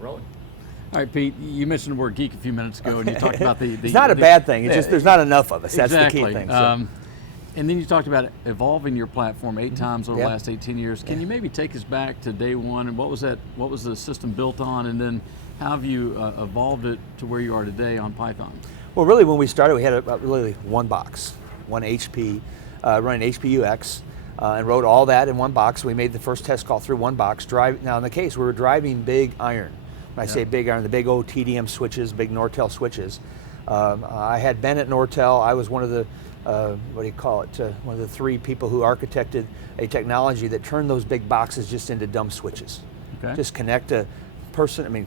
Really? All right, Pete, you mentioned the word geek a few minutes ago, and you talked about the it's not a bad thing, it's just there's not enough of us. That's exactly. the key thing. So. And then you talked about evolving your platform 8 times over the Yeah. last 18 years. Can you maybe take us back to day one, and what was the system built on, and then how have you evolved it to where you are today on Python? Well, really, when we started, we had really one box, one HP, running HPUX, and wrote all that in one box. We made the first test call through one box. Now, in the case, we were driving big iron. When I say big iron, the big old TDM switches, big Nortel switches. I had been at Nortel. I was one of the, what do you call it, one of the 3 people who architected a technology that turned those big boxes just into dumb switches. Okay. Just connect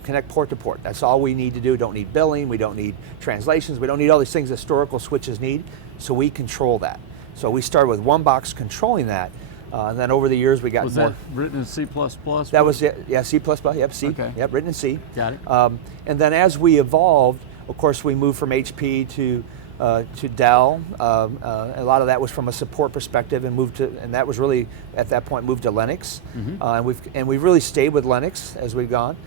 connect port to port. That's all we need to do. Don't need billing, we don't need translations, we don't need all these things historical switches need, so we control that. So we started with one box controlling that, and then over the years we got Was more. that written in C++? That was it, yeah, C++, yep, C, okay. Yep, written in C. Got it. And then as we evolved, of course, we moved from HP to Dell. A lot of that was from a support perspective, and that was really at that point moved to Linux. Mm-hmm. And we've really stayed with Linux as we've gone.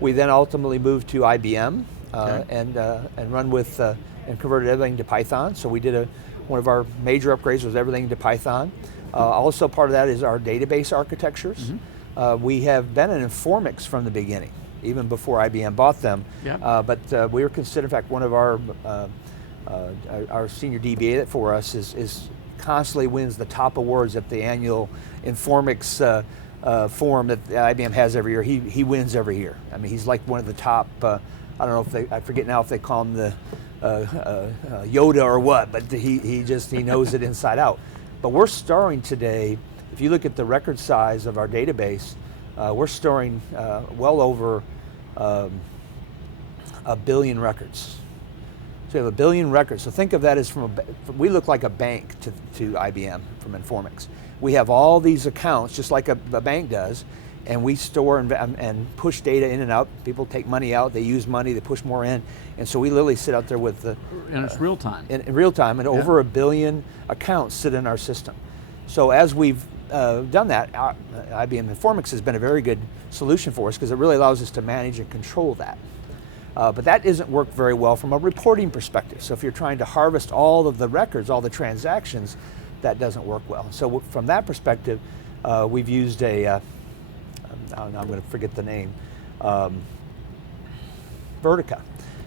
We then ultimately moved to IBM and run with and converted everything to Python. So we did one of our major upgrades was everything to Python. Also part of that is our database architectures. Mm-hmm. We have been in Informix from the beginning, even before IBM bought them. Yeah. But we were considered, in fact, one of our senior DBA for us is constantly wins the top awards at the annual Informix forum that IBM has every year. He wins every year. I mean, he's like one of the top. I don't know if I forget now if they call him the Yoda or what, but he knows it inside out. But we're storing today. If you look at the record size of our database, we're storing well over 1 billion records. So we have 1 billion records. So think of that as we look like a bank to IBM from Informix. We have all these accounts, just like a bank does, and we store and push data in and out. People take money out, they use money, they push more in, and so we literally sit out there with the... And it's real time. In real time, and over 1 billion accounts sit in our system. So as we've done that, IBM Informix has been a very good solution for us because it really allows us to manage and control that. But that isn't worked very well from a reporting perspective. So if you're trying to harvest all of the records, all the transactions, that doesn't work well. So from that perspective, we've used I'm going to forget the name, Vertica.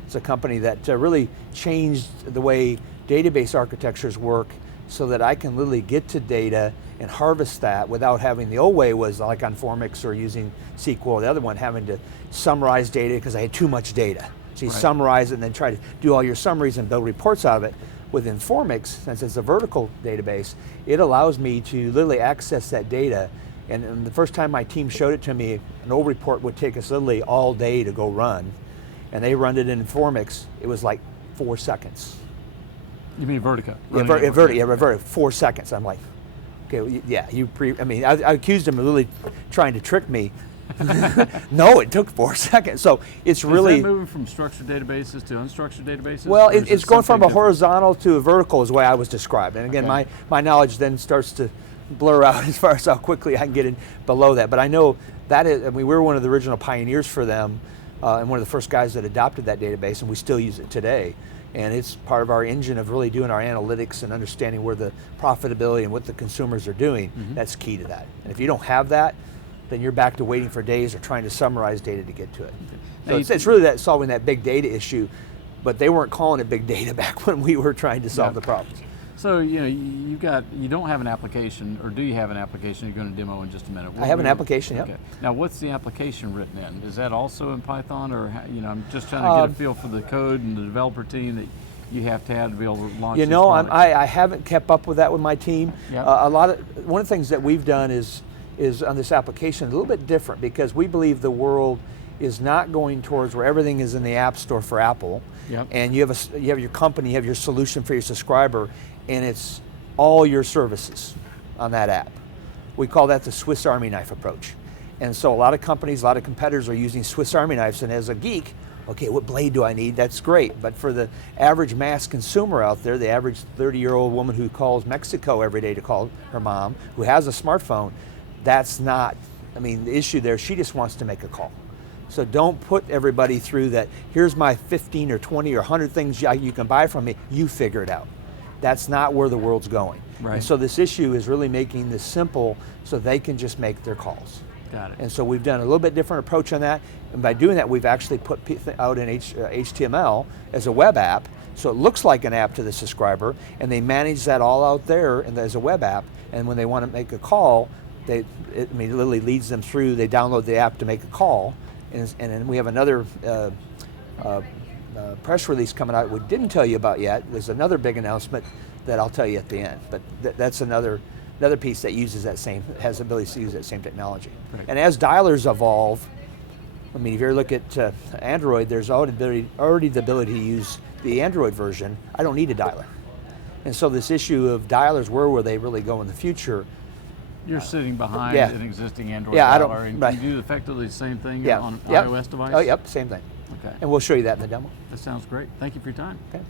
It's a company that really changed the way database architectures work so that I can literally get to data and harvest that without having, the old way was like on Informix or using SQL, the other one having to summarize data because I had too much data. So you summarize it and then try to do all your summaries and build reports out of it. With Informix, since it's a vertical database, it allows me to literally access that data. And the first time my team showed it to me, an old report would take us literally all day to go run. And they run it in Informix, it was like 4 seconds. You mean Vertica? Yeah, Vertica, 4 seconds. I'm like, okay, well, yeah, I accused him of really trying to trick me. No, it took 4 seconds. So it's really... Is that moving from structured databases to unstructured databases? Well, it's going from a horizontal to a vertical is the way I was described. And again, my knowledge then starts to blur out as far as how quickly I can get in below that. But I know that we were one of the original pioneers for them and one of the first guys that adopted that database, and we still use it today. And it's part of our engine of really doing our analytics and understanding where the profitability and what the consumers are doing. Mm-hmm. That's key to that. And if you don't have that, then you're back to waiting for days or trying to summarize data to get to it. So it's really that solving that big data issue, but they weren't calling it big data back when we were trying to solve the problems. So you don't have an application, or do you have an application you're going to demo in just a minute? I have an application, yeah. Okay. Now what's the application written in? Is that also in Python, or I'm just trying to get a feel for the code and the developer team that you have to be able to launch these products? I haven't kept up with that with my team. Yep. One of the things that we've done is on this application a little bit different, because we believe the world is not going towards where everything is in the App Store for Apple, and you have your company, you have your solution for your subscriber, and it's all your services on that app. We call that the Swiss Army knife approach. And so a lot of companies, a lot of competitors are using Swiss Army knives, and as a geek, okay, what blade do I need? That's great, but for the average mass consumer out there, the average 30-year-old woman who calls Mexico every day to call her mom, who has a smartphone, that's not, the issue there, she just wants to make a call. So don't put everybody through that, here's my 15 or 20 or 100 things you can buy from me, you figure it out. That's not where the world's going. Right. And so this issue is really making this simple so they can just make their calls. Got it. And so we've done a little bit different approach on that. And by doing that, we've actually put out in HTML as a web app. So it looks like an app to the subscriber, and they manage that all out there and as a web app. And when they want to make a call, it literally leads them through. They download the app to make a call. And then we have another press release coming out we didn't tell you about yet. There's another big announcement that I'll tell you at the end. But that's another piece that uses that same, has the ability to use that same technology. Right. And as dialers evolve, if you ever look at Android, there's already the ability to use the Android version. I don't need a dialer. And so this issue of dialers, where will they really go in the future? You're sitting behind yeah. an existing Android Yeah, dialer, and right. can you do effectively the same thing Yeah. on Yep. iOS device? Oh, yep, same thing. Okay. And we'll show you that in the demo. That sounds great. Thank you for your time. Okay.